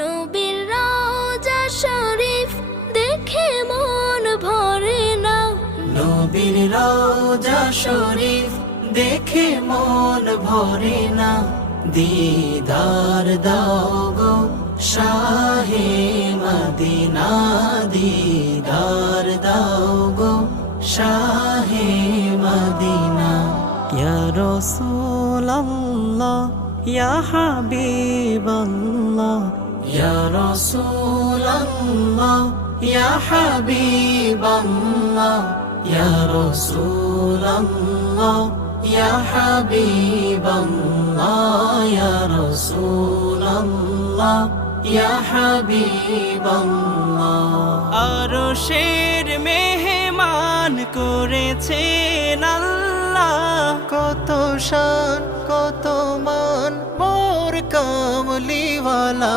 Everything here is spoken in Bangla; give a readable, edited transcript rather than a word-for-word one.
নবীর রওজা শরীফ দেখে মন ভরে না, নবীর রওজা শরীফ দেখে মন ভরে না। দিদার দাও গো শাহে মদিনা, দিদার দাও গো শাহে মদিনা। ইয়া রাসূলুল্লাহ ইয়া হাবিবাল্লাহ, ইয়া রাসূলুল্লাহ ইয়া হাবিবাল্লাহ, ইয়া রাসূলুল্লাহ ইয়া হাবিবাল্লাহ, ইয়া রাসূলুল্লাহ ইয়া হাবিবাল্লাহ। আরশের মেহমান করেছেন আল্লাহ, কত শান কত মান মোর কামলিওয়ালা।